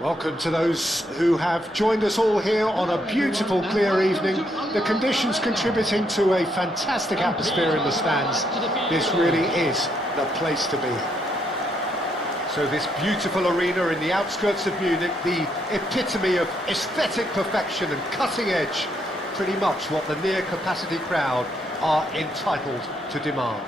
Welcome to those who have joined us all here on a beautiful, clear evening. The conditions contributing to a fantastic atmosphere in the stands. This really is the place to be. So this beautiful arena in the outskirts of Munich, the epitome of aesthetic perfection and cutting edge, pretty much what the near-capacity crowd are entitled to demand.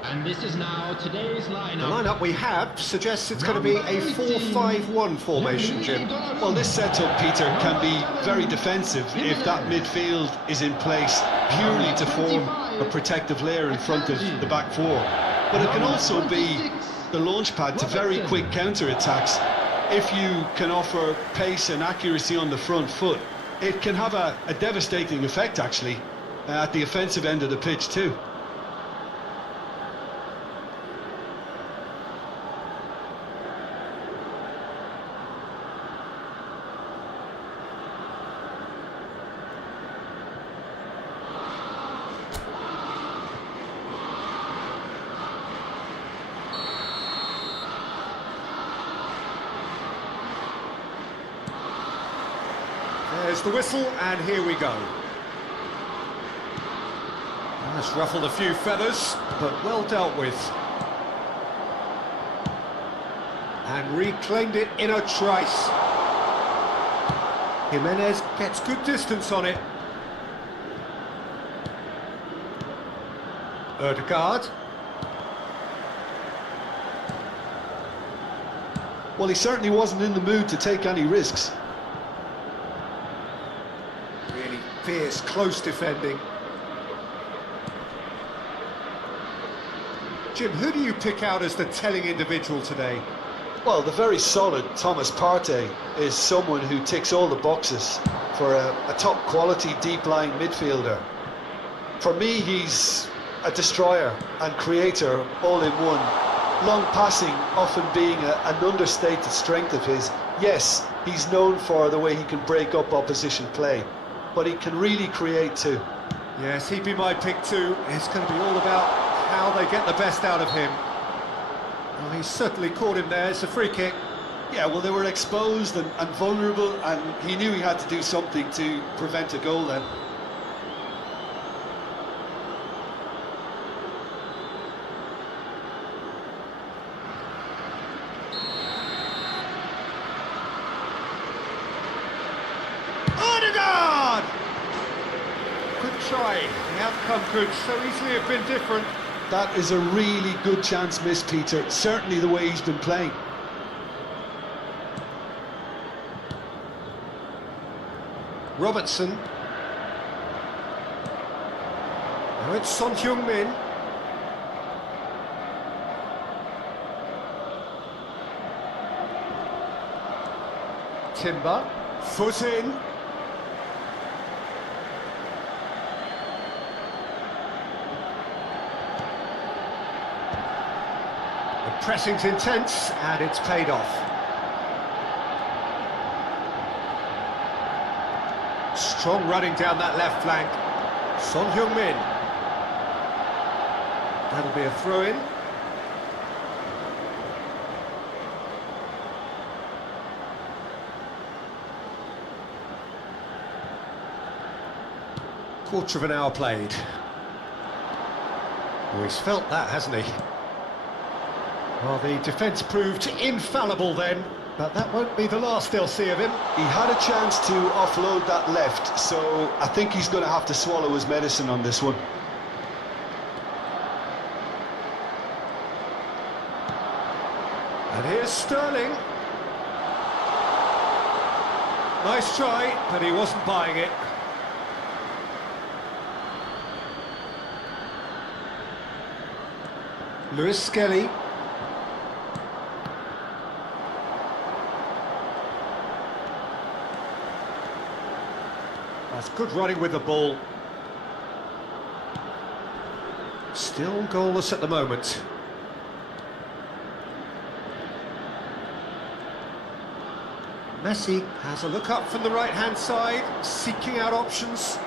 And this is now today's lineup. The lineup we have suggests it's going to be a 4-5-1 formation, Jim. Well, this setup, Peter, can be very defensive if that midfield is in place purely to form a protective layer in front of the back four. But it can also be the launchpad to very quick counter-attacks. If you can offer pace and accuracy on the front foot, it can have a devastating effect, actually, at the offensive end of the pitch too. There's the whistle, and here we go. That's ruffled a few feathers, but well dealt with. And reclaimed it in a trice. Jimenez gets good distance on it. Ødegaard. Well, he certainly wasn't in the mood to take any risks. Really fierce, close defending. Jim, who do you pick out as the telling individual today? Well, the very solid Thomas Partey is someone who ticks all the boxes for a top-quality, deep-lying midfielder. For me, he's a destroyer and creator all in one. Long passing often being an understated strength of his. Yes, he's known for the way he can break up opposition play, but he can really create too. Yes, he'd be my pick too. It's going to be all about how they get the best out of him. Well, he's certainly caught him there. It's a free kick. Yeah, well, they were exposed and vulnerable, and he knew he had to do something to prevent a goal then. Ødegaard! Good try. The outcome could so easily have been different. That is a really good chance missed, Peter. Certainly the way he's been playing. Robertson. Now it's Son Heung-min. Timber. Foot in. The pressing's intense, and it's paid off. Strong running down that left flank. Son Heung-min. That'll be a throw-in. Quarter of an hour played. Oh, he's felt that, hasn't he? Well, the defence proved infallible then, but that won't be the last they'll see of him. He had a chance to offload that left, so I think he's going to have to swallow his medicine on this one. And here's Sterling. Nice try, but he wasn't buying it. Lewis Skelly. That's good running with the ball. Still goalless at the moment. Messi has a look up from the right-hand side, seeking out options.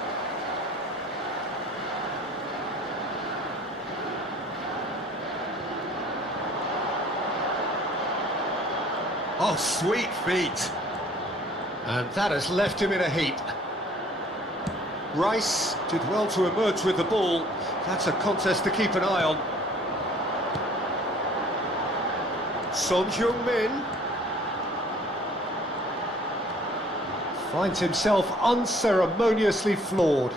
Oh, sweet feet. And that has left him in a heap. Rice did well to emerge with the ball. That's a contest to keep an eye on. Son Heung-min finds himself unceremoniously floored.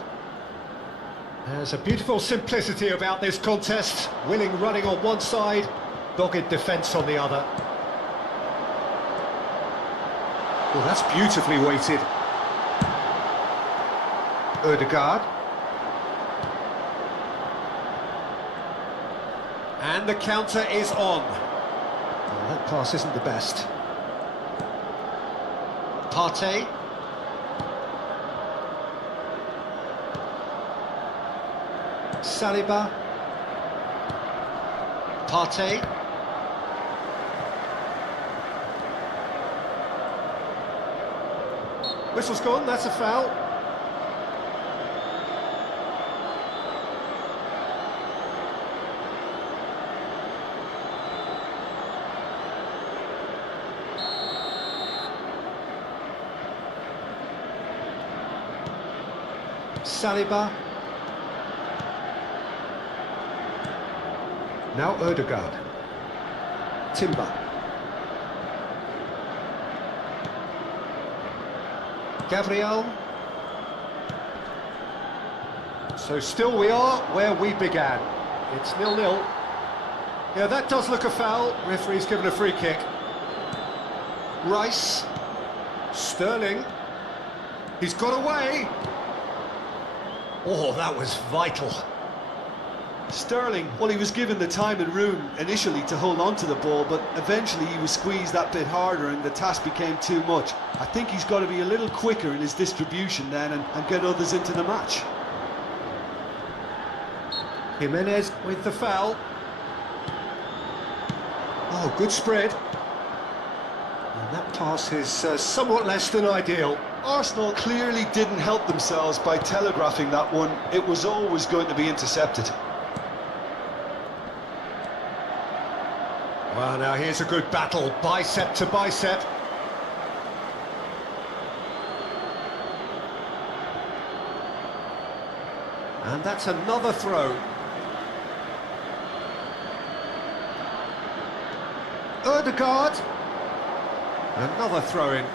There's a beautiful simplicity about this contest. Willing running on one side, dogged defence on the other. Well, that's beautifully weighted. Ødegaard. And the counter is on. Well, that pass isn't the best. Partey. Saliba. Partey. Whistle's gone, that's a foul. Saliba. Now Ødegaard. Timber. Gabriel. So still we are where we began. It's 0-0. Yeah, that does look a foul. Referee's given a free kick. Rice. Sterling. He's got away. Oh, that was vital. Sterling, well, he was given the time and room initially to hold on to the ball, but eventually he was squeezed that bit harder and the task became too much. I think he's got to be a little quicker in his distribution then and get others into the match. Jimenez with the foul. Oh, good spread. And that pass is somewhat less than ideal. Arsenal clearly didn't help themselves by telegraphing that one. It was always going to be intercepted. Well, now here's a good battle, bicep to bicep. And that's another throw. Ødegaard. Another throw-in.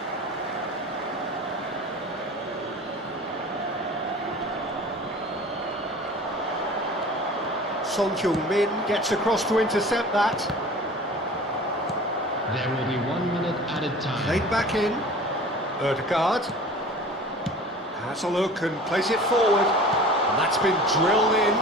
Son Heung-min gets across to intercept that. There will be 1 minute added time. Played back in. Ødegaard has a look and plays it forward. And that's been drilled in.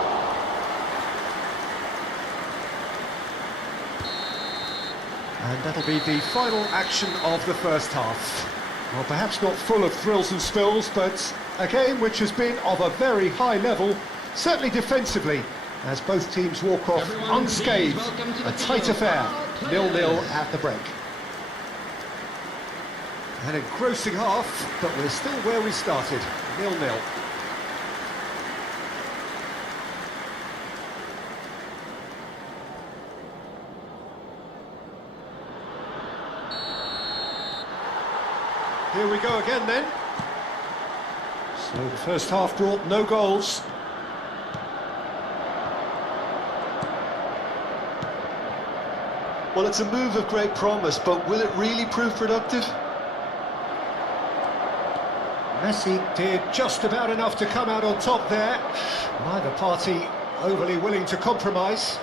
And that'll be the final action of the first half. Well, perhaps not full of thrills and spills, but a game which has been of a very high level, certainly defensively, as both teams walk off Everyone, unscathed. welcome to the A tight field. affair, All 0-0 players. at the break. An engrossing half, but we're still where we started, 0-0. Here we go again then. So the first half brought no goals. Well, it's a move of great promise, but will it really prove productive? Messi did just about enough to come out on top there. Neither party overly willing to compromise.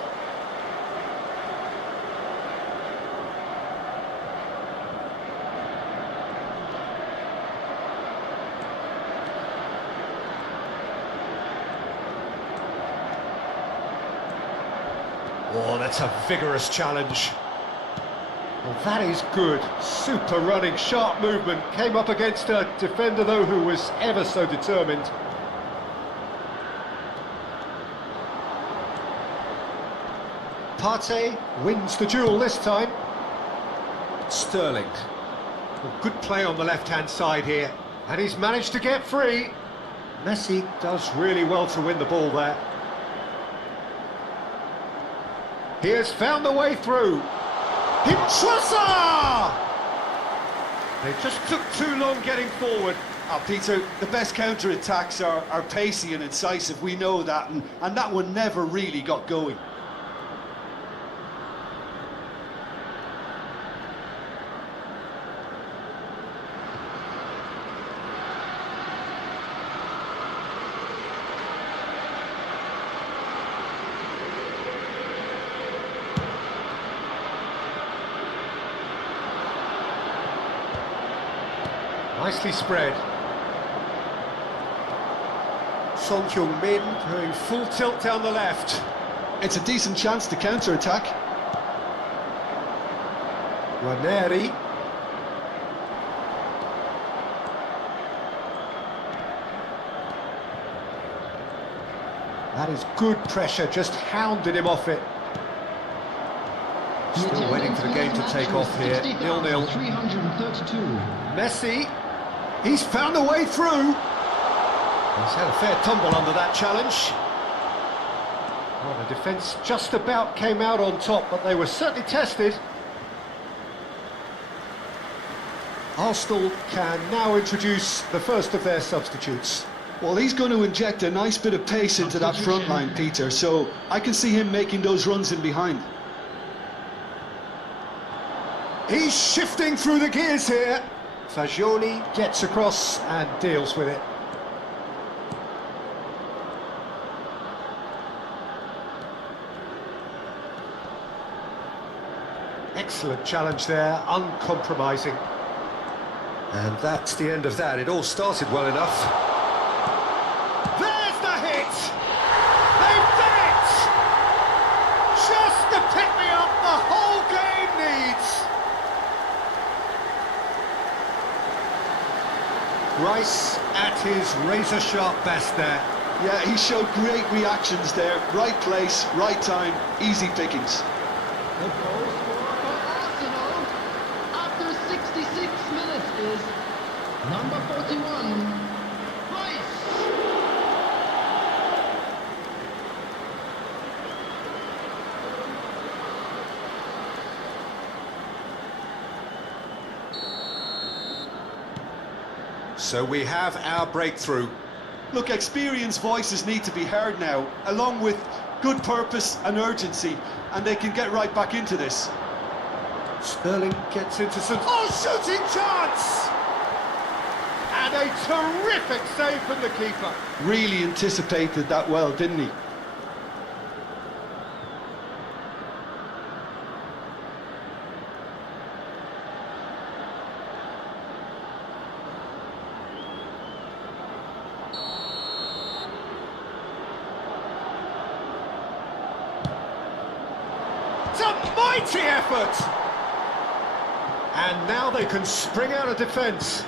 Oh, that's a vigorous challenge. Well, that is good. Super running, sharp movement. Came up against a defender, though, who was ever so determined. Partey wins the duel this time. Sterling. Well, good play on the left-hand side here. And he's managed to get free. Messi does really well to win the ball there. He has found the way through. Himchwasa! They just took too long getting forward. Peter, the best counter-attacks are pacey and incisive, we know that, and that one never really got going. Nicely spread. Son Heung-min going full tilt down the left. It's a decent chance to counter-attack. Ranieri. That is good pressure, just hounded him off it. Still waiting for the game to take off here. 0-0. 332. Messi. He's found a way through. He's had a fair tumble under that challenge. Well, the defence just about came out on top, but they were certainly tested. Arsenal can now introduce the first of their substitutes. Well, he's going to inject a nice bit of pace into that front line, Peter, so I can see him making those runs in behind. He's shifting through the gears here. Fagioli gets across and deals with it. Excellent challenge there, uncompromising. And that's the end of that. It all started well enough. There's the hit! They've done it! Just the pick-me-up the whole game needs! Rice at his razor-sharp best there. Yeah, he showed great reactions there. Right place, right time, easy pickings. The goal scorer for Arsenal after 66 minutes is number 41, Rice. So we have our breakthrough. Look, experienced voices need to be heard now, along with good purpose and urgency, and they can get right back into this. Sterling gets into some... Oh, shooting chance! And a terrific save from the keeper. Really anticipated that well, didn't he? It's a mighty effort! And now they can spring out of defence.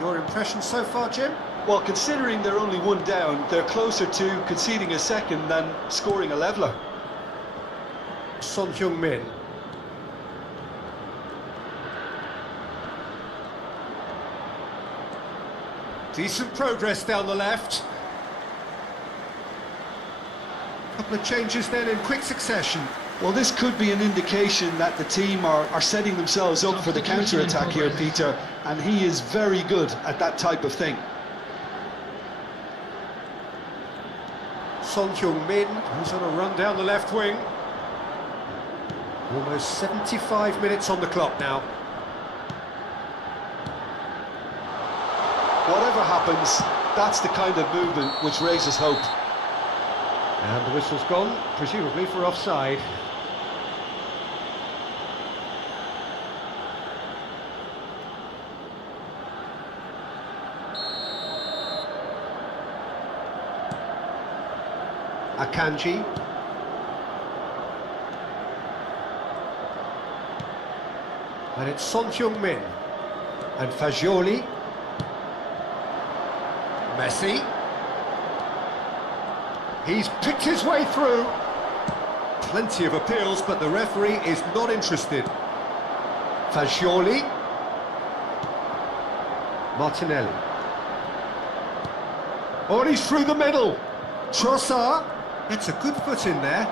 Your impression so far, Jim? Well, considering they're only one down, they're closer to conceding a second than scoring a leveller. Son Heung-min. Decent progress down the left. Couple of changes then in quick succession. Well, this could be an indication that the team are setting themselves up for the counter-attack here, Peter, and he is very good at that type of thing. Son Heung-min, who's on a run down the left wing. Almost 75 minutes on the clock now. Whatever happens, that's the kind of movement which raises hope. And the whistle's gone, presumably for offside. Akanji. And it's Son Heung-min. And Fagioli. Messi. He's picked his way through. Plenty of appeals, but the referee is not interested. Fagioli. Martinelli. Oh, and he's through the middle. Trossard. It's a good foot in there.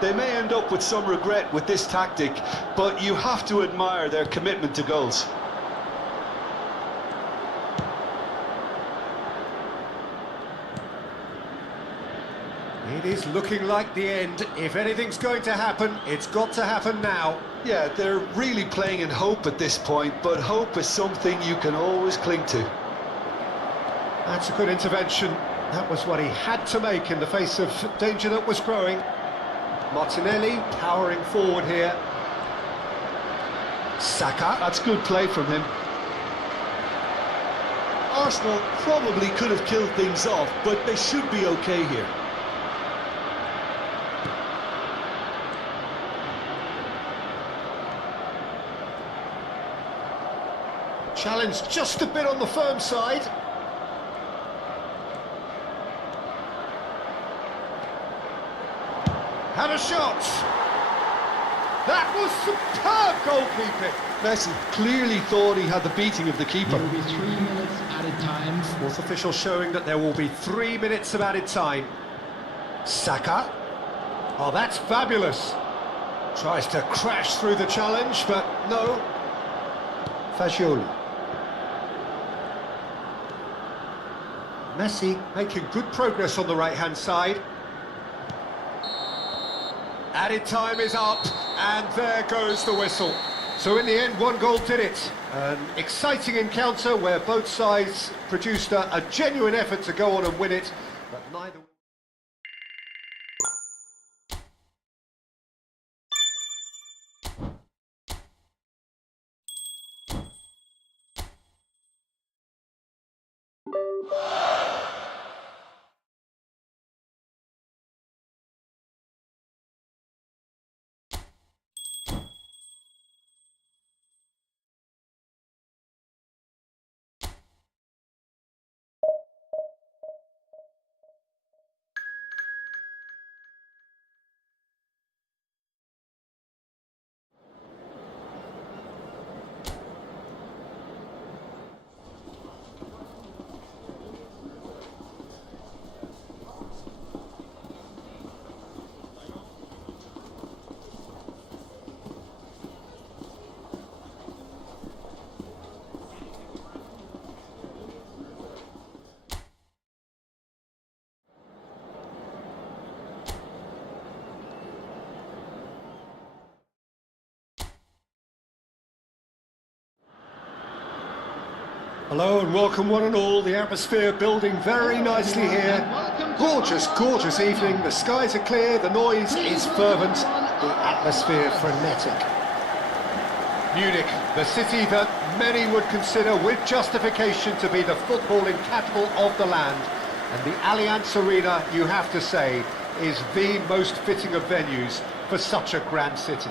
They may end up with some regret with this tactic, but you have to admire their commitment to goals. It is looking like the end. If anything's going to happen, it's got to happen now. Yeah, they're really playing in hope at this point, but hope is something you can always cling to. That's a good intervention. That was what he had to make in the face of danger that was growing. Martinelli powering forward here. Saka. That's good play from him. Arsenal probably could have killed things off, but they should be okay here. Challenge just a bit on the firm side. Had a shot. That was superb goalkeeping. Messi clearly thought he had the beating of the keeper. There will be 3 minutes added time. Fourth official showing that there will be 3 minutes of added time. Saka. Oh, that's fabulous. Tries to crash through the challenge, but no. Fagioli. Messi making good progress on the right-hand side. Added time is up, and there goes the whistle. So in the end, 1 goal did it. An exciting encounter where both sides produced a genuine effort to go on and win it, but neither... Hello and welcome one and all. The atmosphere building very nicely here. Gorgeous, gorgeous evening. The skies are clear, the noise is fervent, the atmosphere frenetic. Munich, the city that many would consider with justification to be the footballing capital of the land. And the Allianz Arena, you have to say, is the most fitting of venues for such a grand city.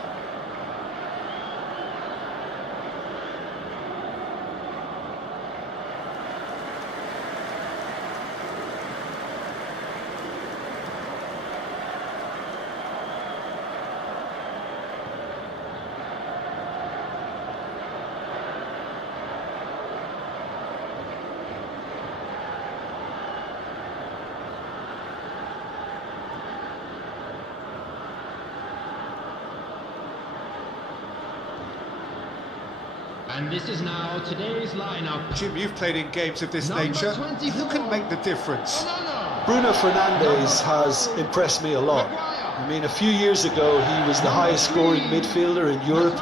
And this is now today's lineup. Jim, you've played in games of this nature. Who can make the difference? Bruno Fernandes has impressed me a lot. I mean, a few years ago he was the highest scoring midfielder in Europe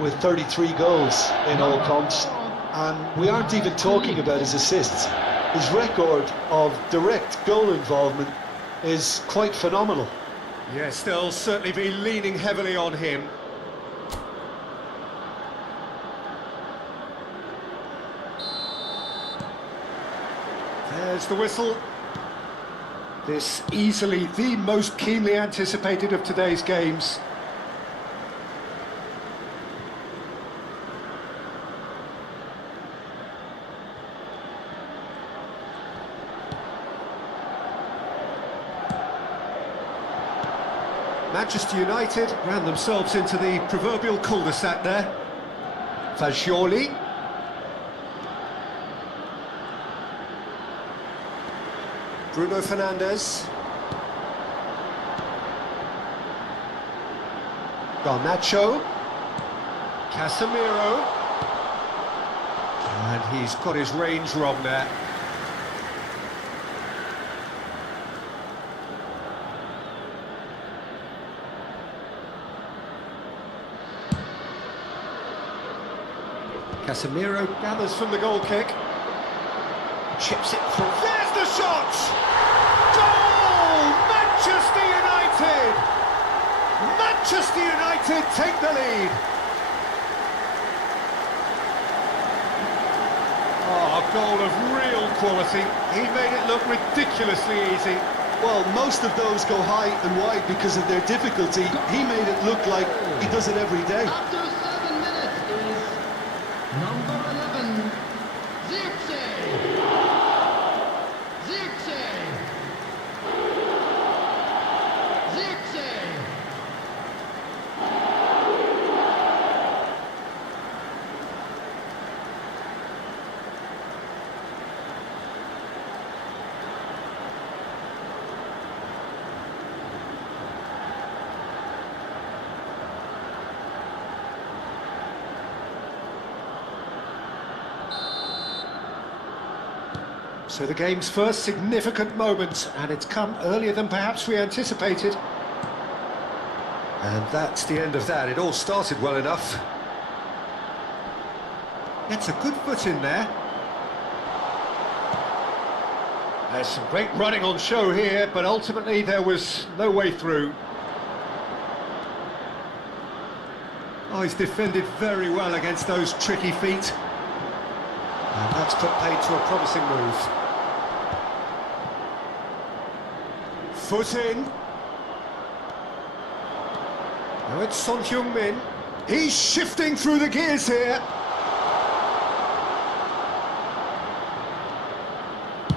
with 33 goals in all comps, and we aren't even talking about his assists. His record of direct goal involvement is quite phenomenal. Yes, they'll certainly be leaning heavily on him. There's the whistle. This easily the most keenly anticipated of today's games. Manchester United ran themselves into the proverbial cul-de-sac there. Fagioli. Bruno Fernandes. Garnacho. Casemiro. And he's got his range wrong there. Casemiro gathers from the goal kick. Chips it through. There's the shot! Goal! Manchester United! Manchester United take the lead. Oh, a goal of real quality. He made it look ridiculously easy. Well, most of those go high and wide because of their difficulty. He made it look like he does it every day. After 7 minutes is number 11, Zirkzee. Zirkzee. Zirkzee. So the game's first significant moment, and it's come earlier than perhaps we anticipated. And that's the end of that. It all started well enough. Gets a good foot in there. There's some great running on show here, but ultimately there was no way through. Oh, he's defended very well against those tricky feet. And that's put paid to a promising move. Foot in. Now it's Son Heung-min. He's shifting through the gears here.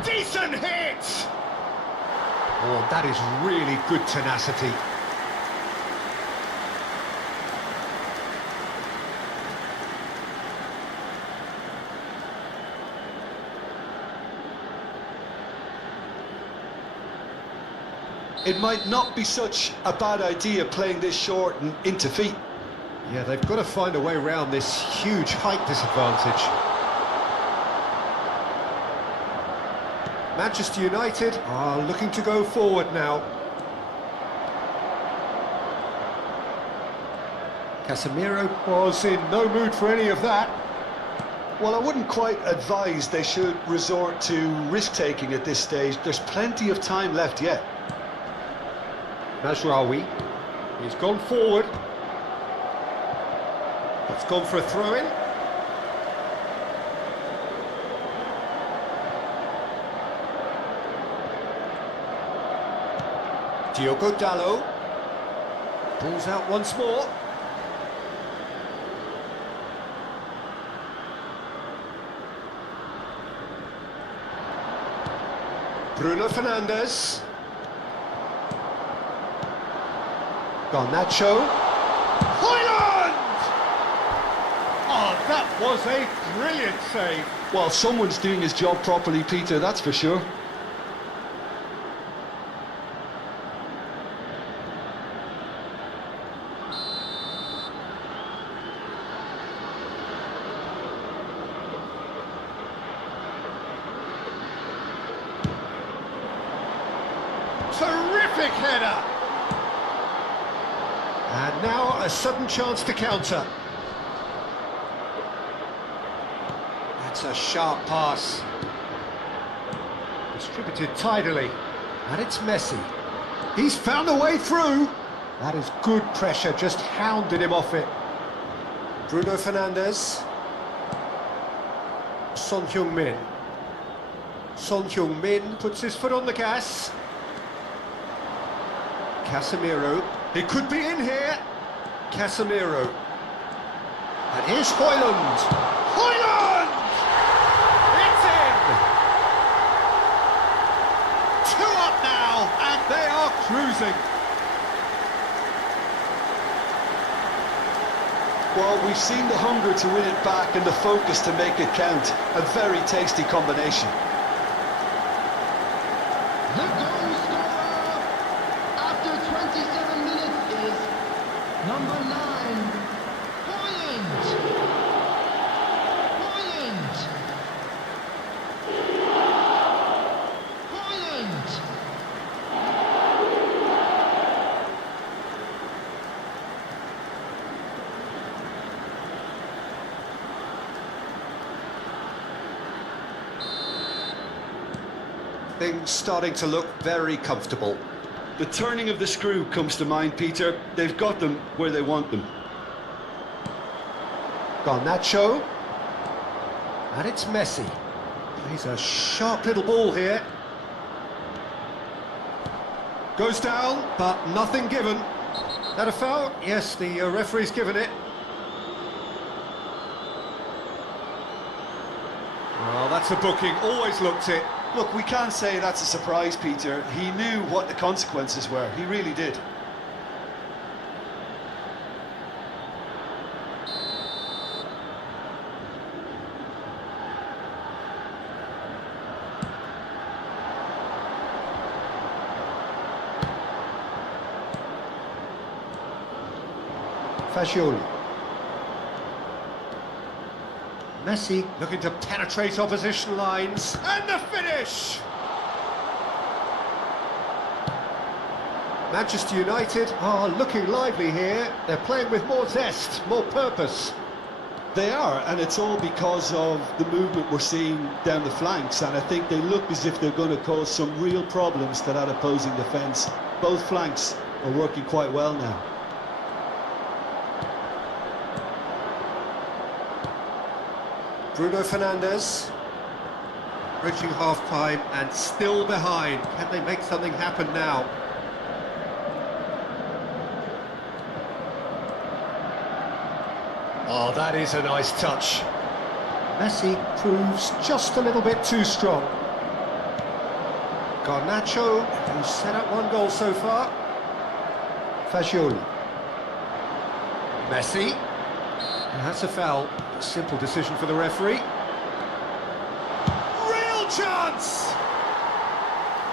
Decent hit! Oh, that is really good tenacity. It might not be such a bad idea playing this short and into feet. Yeah, they've got to find a way around this huge height disadvantage. Manchester United are looking to go forward now. Casemiro was in no mood for any of that. Well, I wouldn't quite advise they should resort to risk-taking at this stage. There's plenty of time left yet. Mazraoui, he's gone forward. It's gone for a throw-in. Diogo Dalot. Pulls out once more. Bruno Fernandes. Garnacho. Hoyland! Oh, that was a brilliant save. Well, someone's doing his job properly, Peter, that's for sure. Terrific header! And now a sudden chance to counter. That's a sharp pass. Distributed tidily. And it's Messi. He's found a way through. That is good pressure, just hounded him off it. Bruno Fernandes. Son Heung-min. Son Heung-min puts his foot on the gas. Casemiro. He could be in here. Casemiro. And here's Hoyland. Hoyland! It's in! 2 up now, and they are cruising. Well, we've seen the hunger to win it back and the focus to make it count. A very tasty combination. The goal scorer after 27 minutes is number 9, Holland. Holland. Holland. Things starting to look very comfortable. The turning of the screw comes to mind, Peter. They've got them where they want them. Garnacho. And it's Messi. He's a sharp little ball here. Goes down, but nothing given. That a foul? Yes, the referee's given it. Well, that's a booking. Always looked it. Look, we can't say that's a surprise, Peter. He knew what the consequences were. He really did. Fagioli. Messi looking to penetrate opposition lines. And the finish! Manchester United are looking lively here. They're playing with more zest, more purpose. They are, and it's all because of the movement we're seeing down the flanks, and I think they look as if they're going to cause some real problems to that opposing defence. Both flanks are working quite well now. Bruno Fernandes, approaching half-time and still behind. Can they make something happen now? Oh, that is a nice touch. Messi proves just a little bit too strong. Garnacho, who's set up one goal so far. Fagioli. Messi. And that's a foul. A simple decision for the referee. Real chance!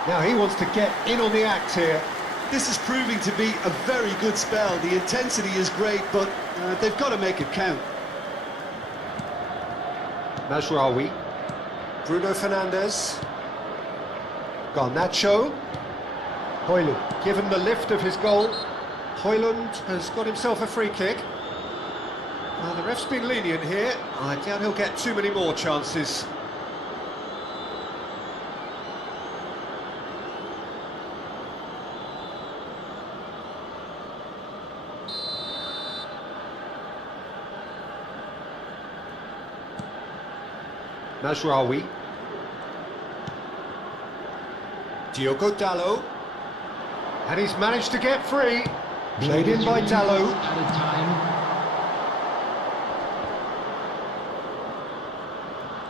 Now he wants to get in on the act here. This is proving to be a very good spell. The intensity is great, but they've got to make it count. Mazraoui. Bruno Fernandes. Garnacho. Højlund, given the lift of his goal. Højlund has got himself a free kick. Well, the ref's been lenient here. I doubt he'll get too many more chances. Mazraoui. Diogo Dalot. And he's managed to get free. Played in by Dalot. Added time.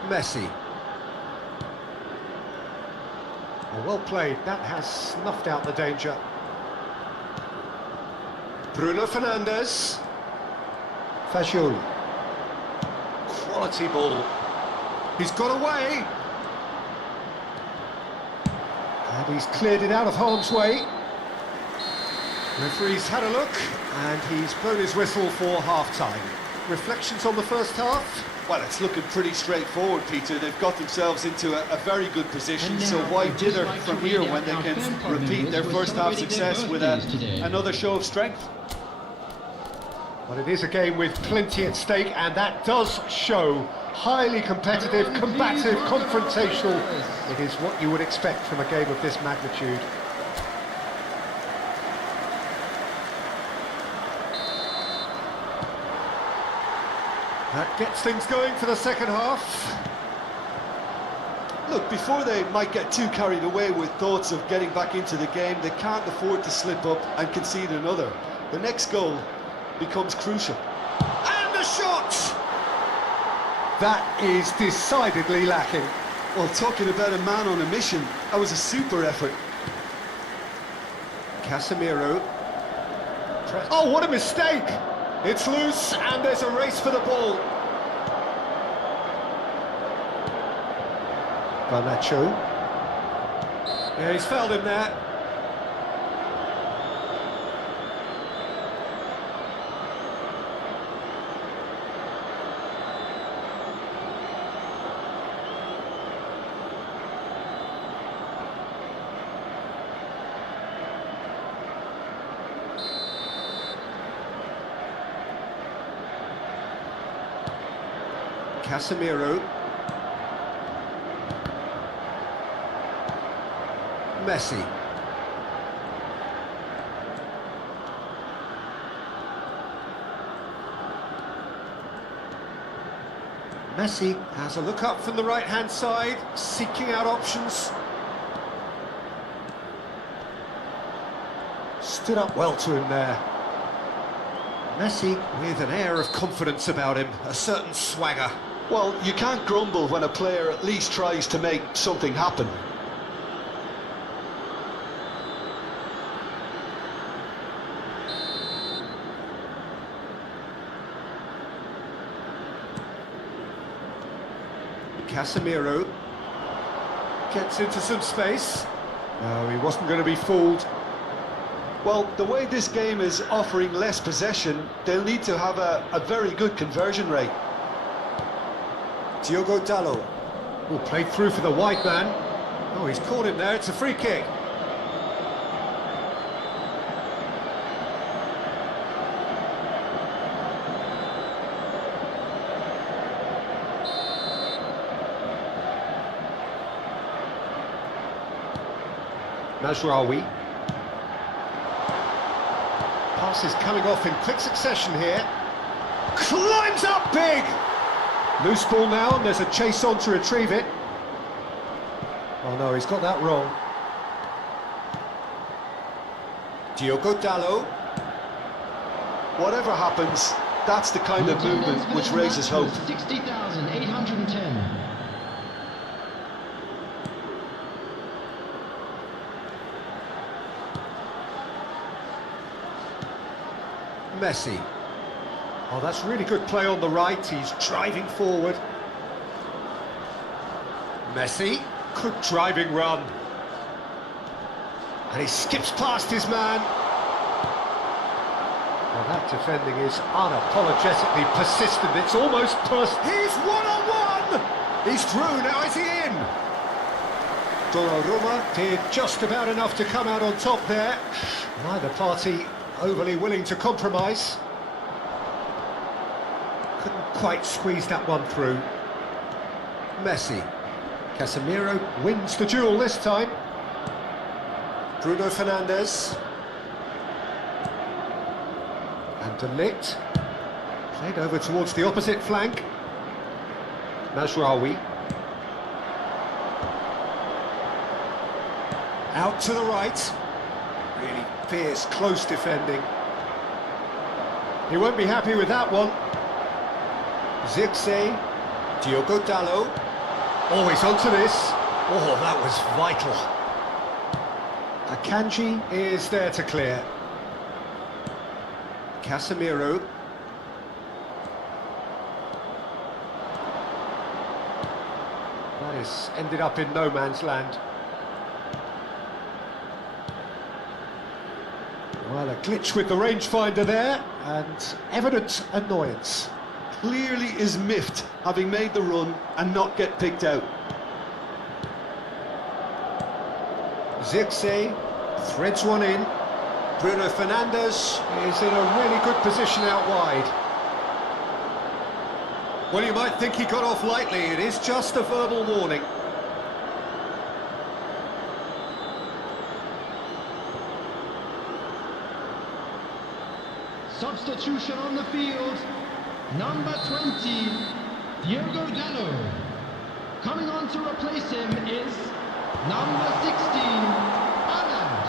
Messi. Well played, that has snuffed out the danger. Bruno Fernandes. Fagioli. Quality ball. He's got away. And he's cleared it out of harm's way. Referee's had a look, and he's blown his whistle for half-time. Reflections on the first half? Well, it's looking pretty straightforward, Peter. They've got themselves into a very good position, so why dither from here when they can repeat their first half success with another show of strength? But it is a game with plenty at stake, and that does show. Highly competitive, combative, confrontational. It is what you would expect from a game of this magnitude. That gets things going for the second half. Look, before they might get too carried away with thoughts of getting back into the game, they can't afford to slip up and concede another. The next goal becomes crucial. And the shot! That is decidedly lacking. Well, talking about a man on a mission, that was a super effort. Casemiro. Oh, what a mistake! It's loose, and there's a race for the ball. Garnacho. Yeah, he's fouled him there. Casemiro. Messi. Messi has a look up from the right-hand side, seeking out options. Stood up well to him there. Messi with an air of confidence about him, a certain swagger. Well, you can't grumble when a player at least tries to make something happen. Casemiro gets into some space. No, he wasn't going to be fooled. Well, the way this game is offering less possession, they'll need to have a very good conversion rate. Diogo Dalot. Oh, played through for the white man. Oh, he's caught him there. It's a free kick. Mazraoui. Pass is coming off in quick succession here. Climbs up big! Loose ball now, and there's a chase on to retrieve it. Oh no, he's got that wrong. Diogo Dalot. Whatever happens, that's the kind of movement which raises hope. 60,810. Messi. Oh, that's really good play on the right. He's driving forward. Messi. Good driving run. And he skips past his man. Well, that defending is unapologetically persistent. It's almost He's one-on-one! He's through, now is he in? Donnarumma did just about enough to come out on top there. Neither party overly willing to compromise. Couldn't quite squeeze that one through. Messi. Casemiro wins the duel this time. Bruno Fernandes. And De Ligt. Played over towards the opposite flank. Mazraoui. Out to the right. Really fierce, close defending. He won't be happy with that one. Zirkzee. Diogo Dalot. Always onto this. Oh, that was vital. Akanji is there to clear. Casemiro. That has ended up in no man's land. Well, a glitch with the rangefinder there, and evident annoyance. Clearly is miffed, having made the run and not get picked out. Zirkzee threads one in. Bruno Fernandes is in a really good position out wide. Well, you might think he got off lightly. It is just a verbal warning. Substitution on the field. Number 20, Diogo Dalot. Coming on to replace him is number 16, Haaland.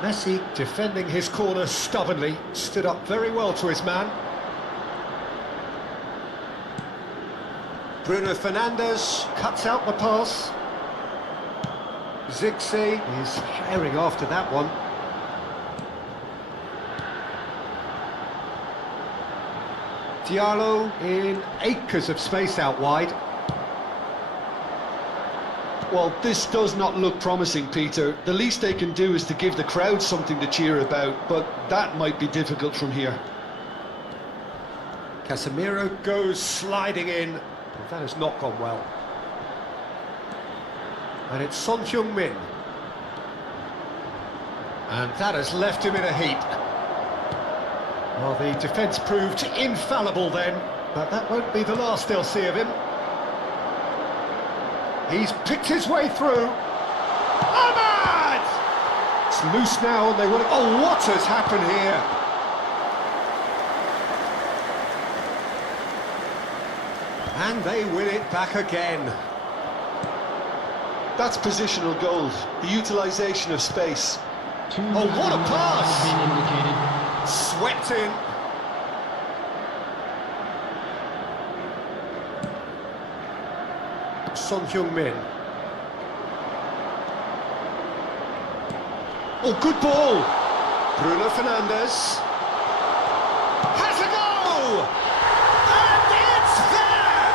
Messi defending his corner stubbornly, stood up very well to his man. Bruno Fernandes cuts out the pass. Zixi is herring after that one. Diallo in acres of space out wide. Well, this does not look promising, Peter. The least they can do is to give the crowd something to cheer about, but that might be difficult from here. Casemiro goes sliding in. That has not gone well. And it's Son Heung-min. And that has left him in a heap. Well, the defence proved infallible then, but that won't be the last they'll see of him. He's picked his way through. Ahmad! It's loose now and they will... Oh, what has happened here? And they win it back again. That's positional gold, the utilisation of space. Oh, what a pass! Being indicated. Swept in. Son Heung-min. Oh, good ball! Bruno Fernandes. Has a go! And it's there!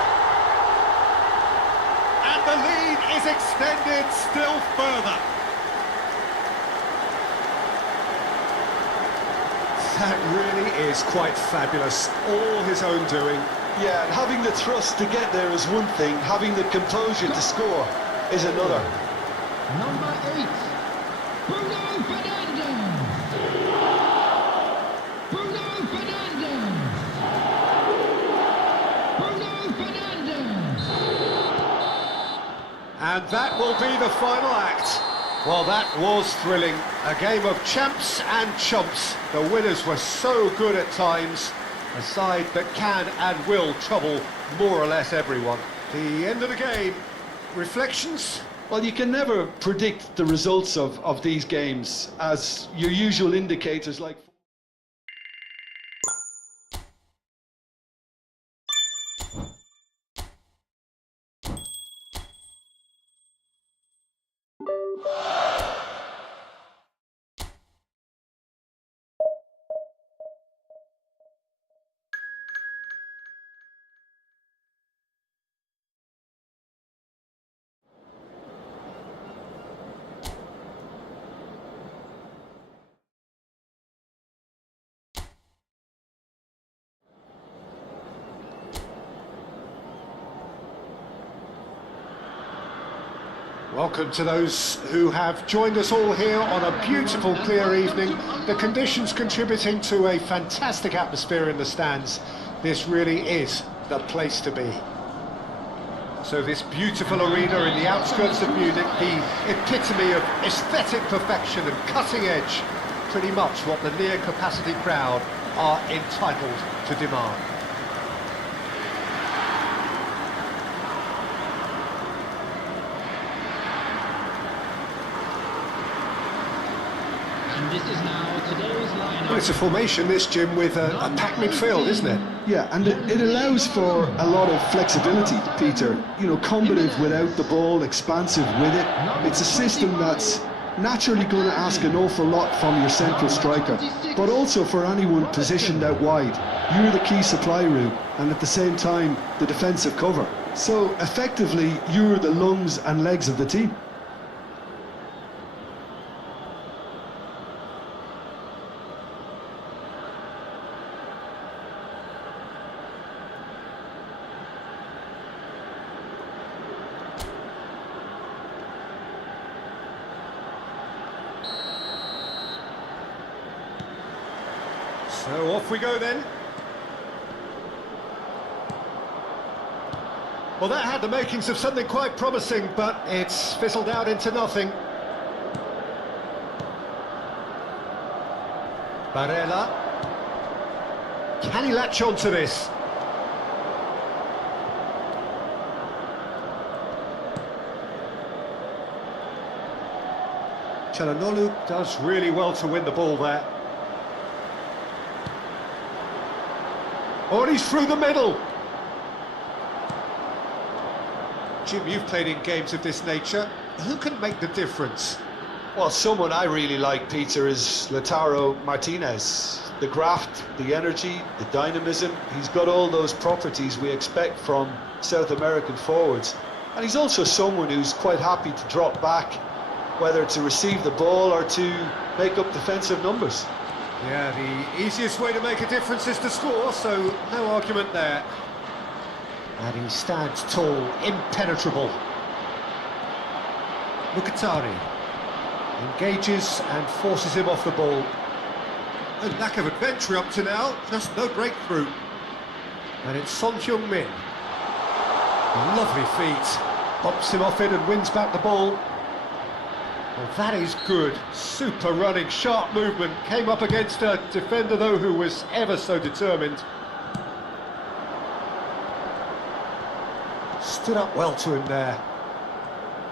And the lead is extended still further. That really is quite fabulous. All his own doing. Yeah, and having the thrust to get there is one thing, having the composure to score is another. Number 8, Bruno Fernandes. Bruno Fernandes. Bruno Fernandes. And that will be the final act. Well, that was thrilling. A game of champs and chumps. The winners were so good at times. A side that can and will trouble more or less everyone. The end of the game. Reflections? Well, you can never predict the results of these games, as your usual indicators like... Welcome to those who have joined us all here on a beautiful, clear evening. The conditions contributing to a fantastic atmosphere in the stands. This really is the place to be. So this beautiful arena in the outskirts of Munich, the epitome of aesthetic perfection and cutting edge, pretty much what the near-capacity crowd are entitled to demand. This is now today's lineup. Well, it's a formation, this, Jim, with a packed midfield, isn't it? Yeah, and it allows for a lot of flexibility, Peter. You know, combative without the ball, expansive with it. It's a system that's naturally going to ask an awful lot from your central striker, but also for anyone positioned out wide. You're the key supply route, and at the same time, the defensive cover. So, effectively, you're the lungs and legs of the team. So off we go then. Well, that had the makings of something quite promising, but it's fizzled out into nothing. Barella. Can he latch on to this? Çalhanoğlu does really well to win the ball there. Oh, and he's through the middle. Jim, you've played in games of this nature. who can make the difference? Well, someone I really like, Peter, is Lautaro Martinez. The graft, the energy, the dynamism, he's got all those properties we expect from South American forwards. And he's also someone who's quite happy to drop back, whether to receive the ball or to make up defensive numbers. Yeah, the easiest way to make a difference is to score, so no argument there. And he stands tall, impenetrable. Mkhitaryan engages and forces him off the ball. A lack of adventure up to now, just no breakthrough. And it's Son Heung-min. Lovely feet. Bumps him off it and wins back the ball. Well, that is good. Super running, sharp movement. Came up against a defender, though, who was ever so determined. Stood up well to him there.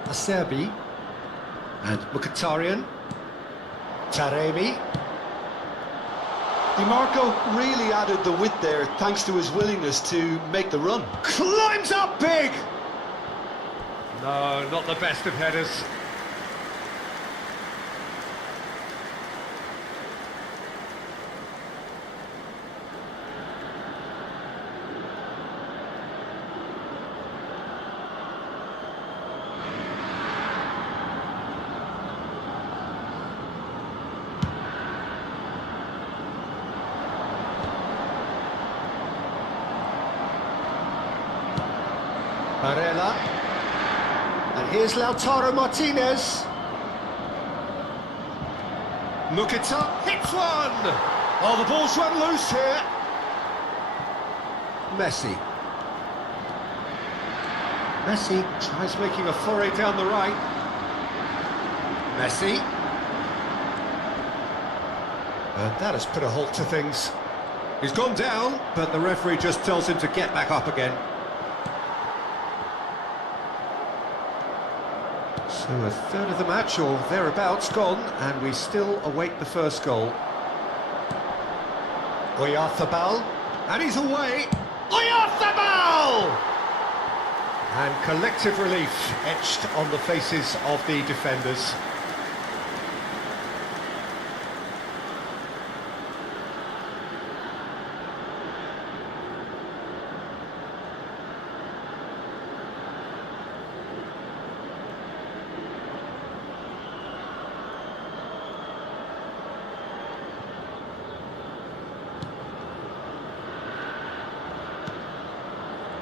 Acerbi. And Mkhitaryan. Taremi. DiMarco really added the width there thanks to his willingness to make the run. Climbs up big! No, not the best of headers. Barella. And here's Lautaro Martinez. Mkhitaryan hits one! Oh, the ball's run loose here. Messi. Messi tries making a foray down the right. Messi. And that has put a halt to things. He's gone down, but the referee just tells him to get back up again. So a third of the match, or thereabouts, gone, and we still await the first goal. Oyarzabal, and he's away. Oyarzabal! And collective relief etched on the faces of the defenders.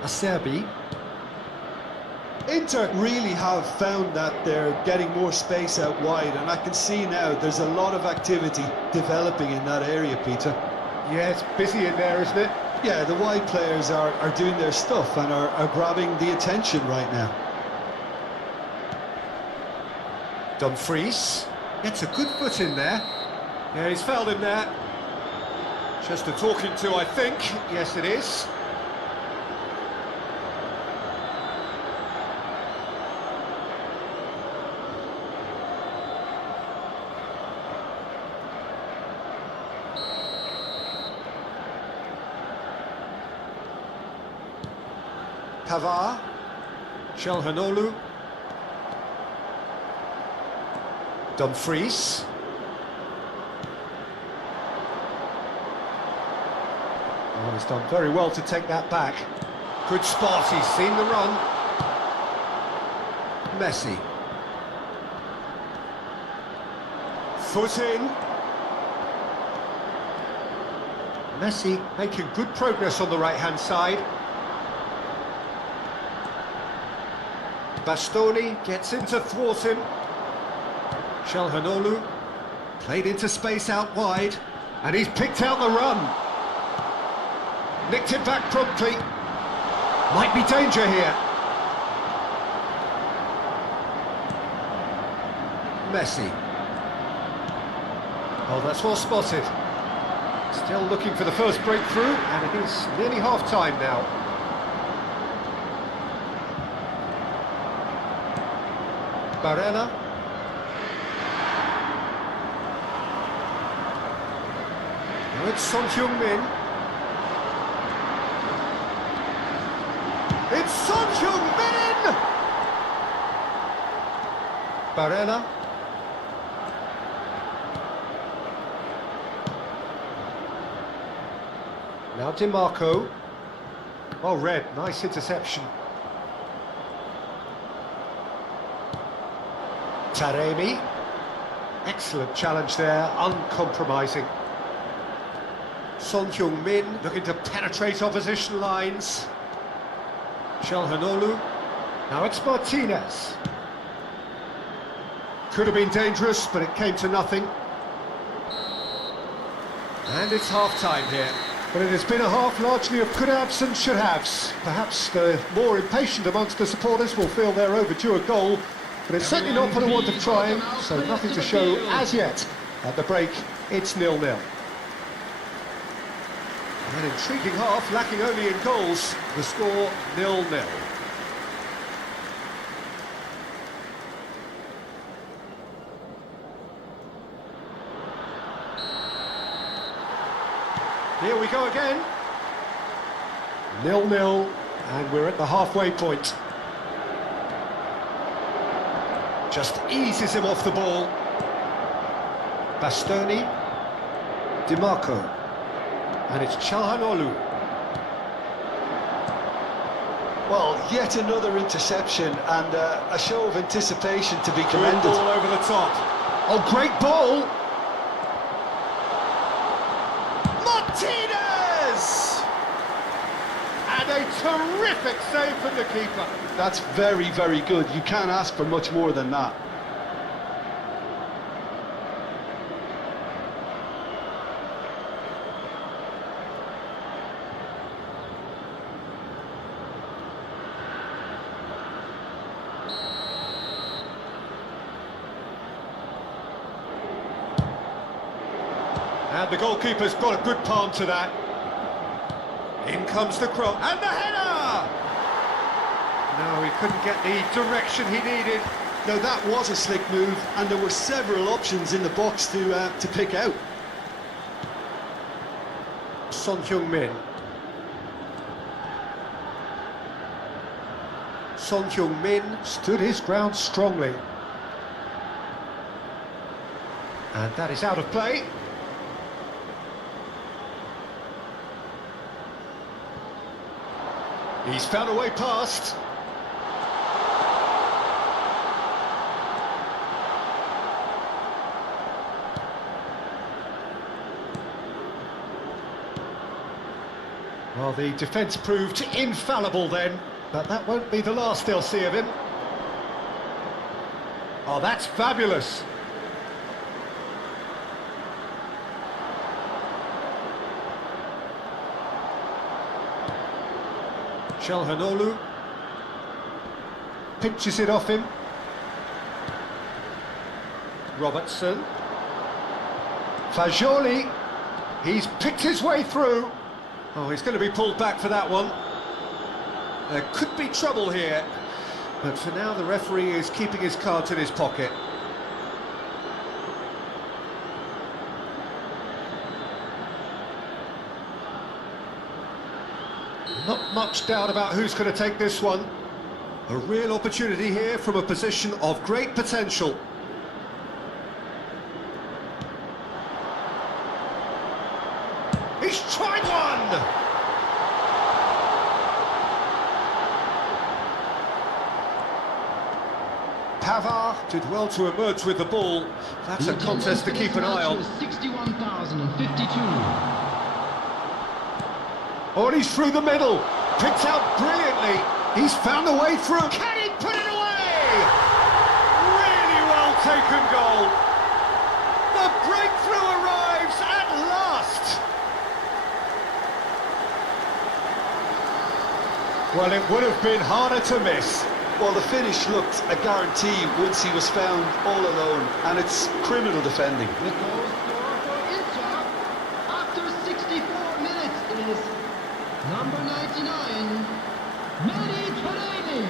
Acerbi. Inter really have found that they're getting more space out wide, and I can see now there's a lot of activity developing in that area, Peter. Yeah, it's busy in there, isn't it? Yeah, the wide players are doing their stuff and are grabbing the attention right now. Dumfries gets a good foot in there. Yeah, he's fouled him there. Just a talking to, I think. Yes, it is. Pavard, Calhanoglu, Dumfries. Oh, he's done very well to take that back. Good spot, he's seen the run. Messi. Foot in. Messi making good progress on the right-hand side. Bastoni gets in to thwart him. Calhanoglu played into space out wide, and he's picked out the run. Nicked it back promptly. Might be danger here. Messi. Oh, that's well spotted. Still looking for the first breakthrough, and it is nearly half-time now. Barella. Now it's Son Heung-min. It's Son Heung-min! Barella. Now DiMarco. Oh, Red, nice interception. Taremi. Excellent challenge there, uncompromising. Son Heung-min looking to penetrate opposition lines. Calhanoglu. Now it's Martinez. Could have been dangerous, but it came to nothing. And it's half-time here. But it has been a half largely of could-haves and should-haves. Perhaps the more impatient amongst the supporters will feel they're overdue a goal, but it's certainly not for the want of trying, so nothing to show as yet. At the break, it's 0-0. An intriguing half, lacking only in goals. The score 0-0. Here we go again. 0-0, and we're at the halfway point. Just eases him off the ball. Bastoni. DiMarco. And it's Calhanoglu. Well, yet another interception and a show of anticipation to be commended. Good ball over the top. Oh, great ball! Martinez! And a terrific save from the keeper. That's very, very good. You can't ask for much more than that. And the goalkeeper's got a good palm to that. In comes the cross, and the header! No, he couldn't get the direction he needed. Now that was a slick move, and there were several options in the box to pick out. Son Heung-min. Son Heung-min stood his ground strongly. And that is out of play. He's found a way past. Well, the defence proved infallible then, but that won't be the last they'll see of him. Oh, that's fabulous. Calhanoglu pinches it off him. Robertson. Fagioli. He's picked his way through. Oh, he's going to be pulled back for that one. There could be trouble here, but for now the referee is keeping his cards in his pocket. Not much doubt about who's going to take this one. A real opportunity here from a position of great potential. He's tried one! Pavard did well to emerge with the ball. That's a contest to keep an eye on. 61,052. Oh, and he's through the middle. Picked out brilliantly. He's found a way through. Can he put it away? Really well taken goal. The breakthrough arrives at last. Well, it would have been harder to miss. Well, the finish looked a guarantee once he was found all alone, and it's criminal defending. The goal scorer for Inter after 64 minutes is number 99, Taremi.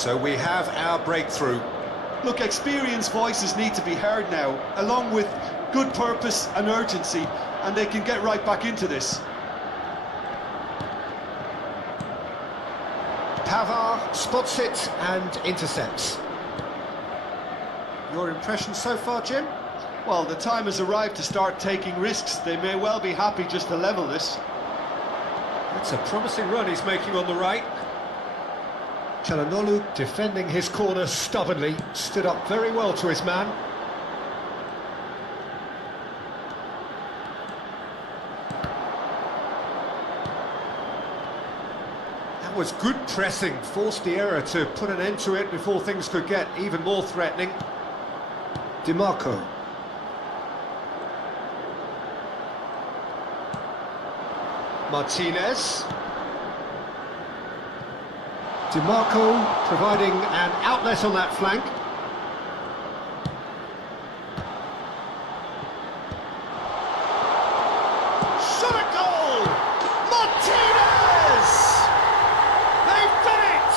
So we have our breakthrough. Look, experienced voices need to be heard now, along with good purpose and urgency, and they can get right back into this. Pavard spots it and intercepts. Your impression so far, Jim? Well, the time has arrived to start taking risks. They may well be happy just to level this. That's a promising run he's making on the right. Çalhanoğlu defending his corner stubbornly, stood up very well to his man. That was good pressing, forced the error to put an end to it before things could get even more threatening. DiMarco. Martinez. DiMarco providing an outlet on that flank. Shot a goal! Martinez! They've done it!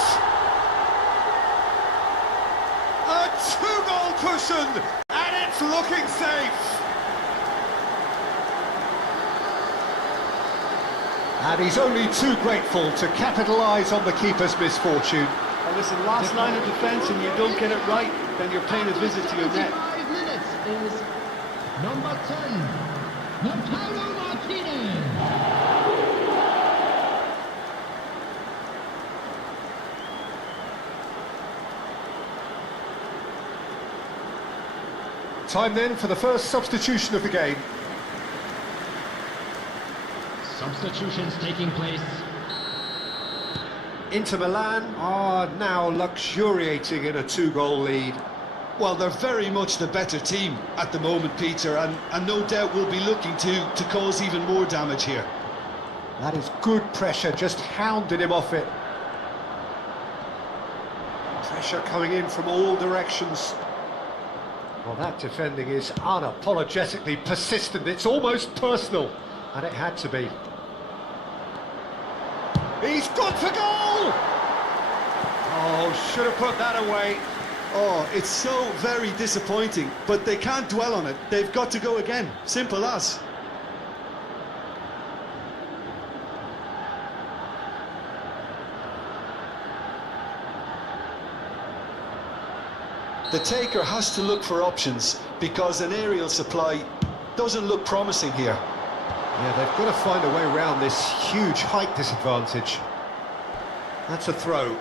A two-goal cushion, and it's looking safe. And he's only too grateful to capitalise on the keeper's misfortune. And listen, last line of defence and you don't get it right, then you're paying a visit to your net. 5 minutes is number 10, Lautaro Martinez. Time then for the first substitution of the game. Substitutions taking place. Inter Milan are now luxuriating in a two-goal lead. Well, they're very much the better team at the moment, Peter, and no doubt will be looking to cause even more damage here. That is good pressure, just hounded him off it. Pressure coming in from all directions. Well, that defending is unapologetically persistent. It's almost personal, and it had to be. He's gone for goal! Oh, should have put that away. Oh, it's so very disappointing, but they can't dwell on it. They've got to go again. Simple as. The taker has to look for options because an aerial supply doesn't look promising here. Yeah, they've got to find a way around this huge height disadvantage. That's a throw.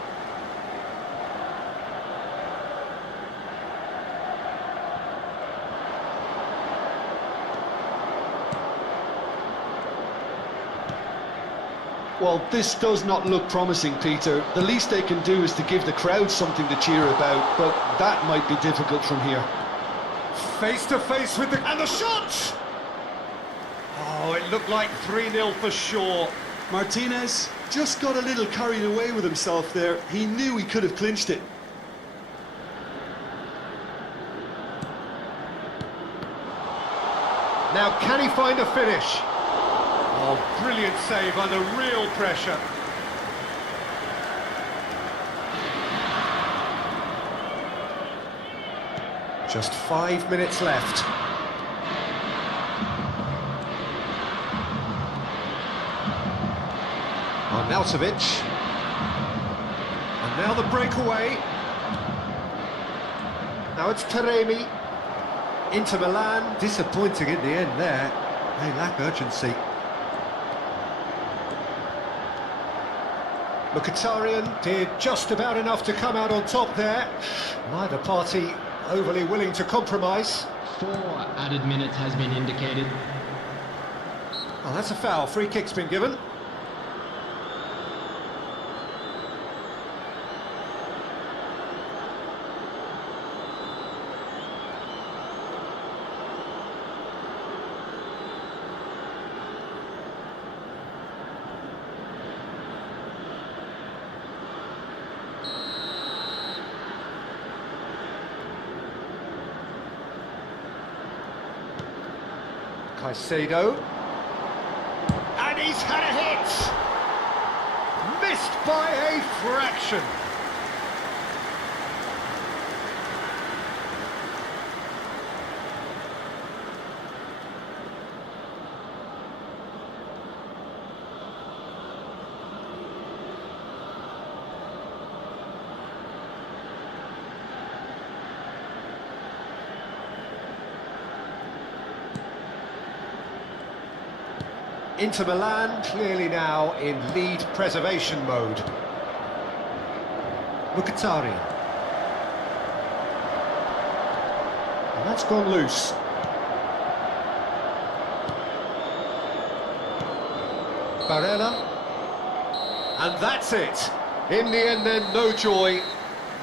Well, this does not look promising, Peter. The least they can do is to give the crowd something to cheer about, but that might be difficult from here. Face to face with the... and the shot! Oh, it looked like 3-0 for sure. Martinez just got a little carried away with himself there. He knew he could have clinched it. Now, can he find a finish? Oh, brilliant save under real pressure. Just 5 minutes left. Arnautovic. And now the breakaway. Now it's Taremi. Inter Milan, disappointing in the end there. They lack urgency. Mkhitaryan did just about enough to come out on top there. Neither party overly willing to compromise. 4 added minutes has been indicated. Well, that's a foul. Free kick's been given. Caicedo, and he's had a hit, missed by a fraction. Inter Milan clearly now in lead preservation mode. Mkhitaryan. And that's gone loose. Barella. And that's it. In the end then, no joy.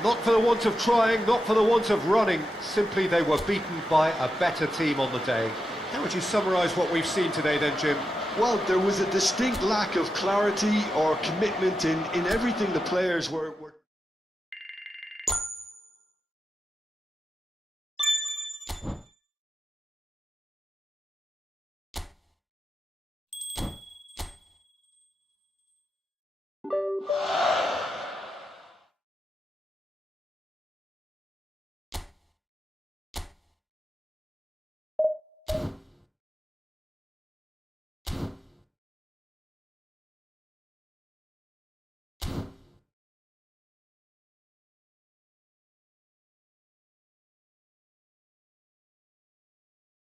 Not for the want of trying, not for the want of running. Simply they were beaten by a better team on the day. How would you summarise what we've seen today then, Jim? Well, there was a distinct lack of clarity or commitment in everything the players were